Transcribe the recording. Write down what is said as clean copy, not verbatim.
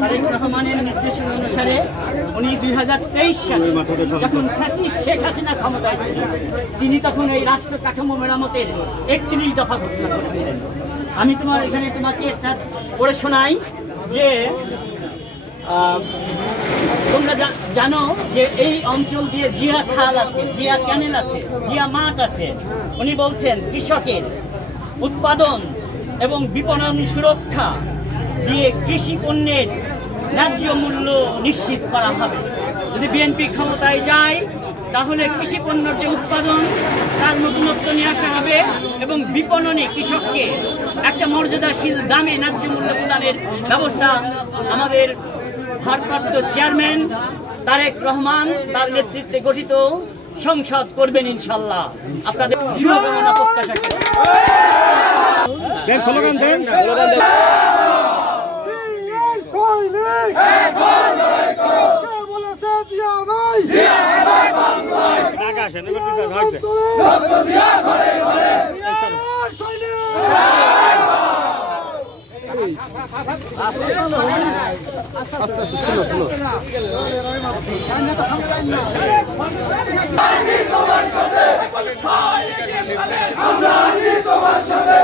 তারেক রহমানের নির্দেশনা অনুসারে উনি 2023 সালে যখন ফ্যাসিস্ট শেখ হাসিনা ক্ষমতায় ছিলেন তিনি তখন এই রাষ্ট্র কাঠামো মেরামতের 31 দফা ঘোষণা করেছিলেন। আমি তোমাকে একটা পড়ে শোনাই যে তোমরা জানো যে এই অঞ্চল দিয়ে জিয়া খাল আছে, জিয়া ক্যানেল আছে, জিয়া মাঠ আছে। উনি বলছেন কৃষকের উৎপাদন এবং বিপণন সুরক্ষা দিয়ে কৃষি পণ্যের ন্যায্য মূল্য নিশ্চিত করা হবে। যদি বিএনপি ক্ষমতায় যায় তাহলে কৃষি পণ্যের যে উৎপাদন তার নতুনত্ব নিয়ে আসা হবে এবং বিপণনে কৃষককে একটা মর্যাদাশীল দামে ন্যায্য মূল্য প্রদানের ব্যবস্থা আমাদের ভারপ্রাপ্ত চেয়ারম্যান তারেক রহমান তার নেতৃত্বে গঠিত সংসদ করবেন ইনশাল্লাহ। আপনাদের শুভকামনা প্রত্যাশা করি। আমরা আছি তোমার সাথে